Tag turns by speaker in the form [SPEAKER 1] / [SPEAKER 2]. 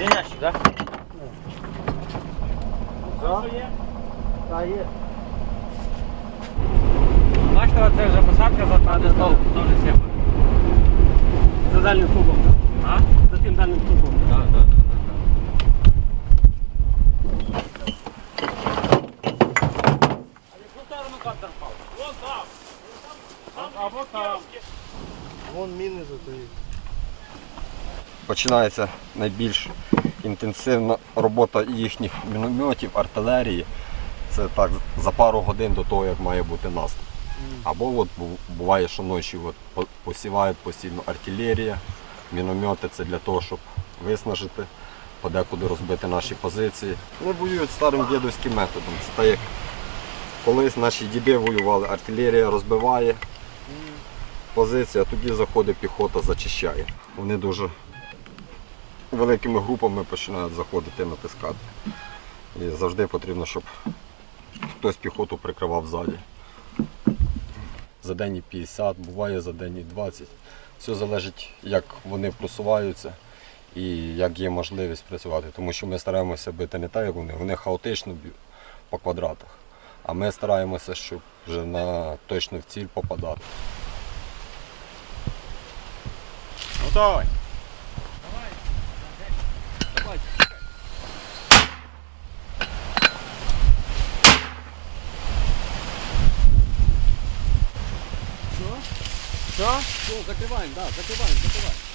[SPEAKER 1] Він ящик,
[SPEAKER 2] так? Да? Це що є? Та є. Посадка за стол дуже сіпа.
[SPEAKER 1] За дальним ступом, так?
[SPEAKER 2] А?
[SPEAKER 1] За тим дальним ступом.
[SPEAKER 2] Так, так.
[SPEAKER 1] Вон міни затаїть.
[SPEAKER 3] Починається найбільш інтенсивна робота їхніх мінометів, артилерії. Це так за пару годин до того, як має бути наступ. Або от буває, що ночі от посівають постійно артилерія, міномети це для того, щоб виснажити, подекуди розбити наші позиції. Вони воюють старим дідовським методом. Це так як колись наші діди воювали, артилерія розбиває позиції, а тоді заходить піхота, зачищає. Вони дуже великими групами починають заходити натискати. І завжди потрібно, щоб хтось піхоту прикривав ззаді. За день і 50, буває за день і 20. Все залежить, як вони просуваються і як є можливість працювати. Тому що ми стараємося бити не так, як вони. Вони хаотично б'ють по квадратах. А ми стараємося, щоб вже на точно в ціль попадати.
[SPEAKER 2] Готовий. Все? Все, закриваємо, да, закриваємо, закриваємо.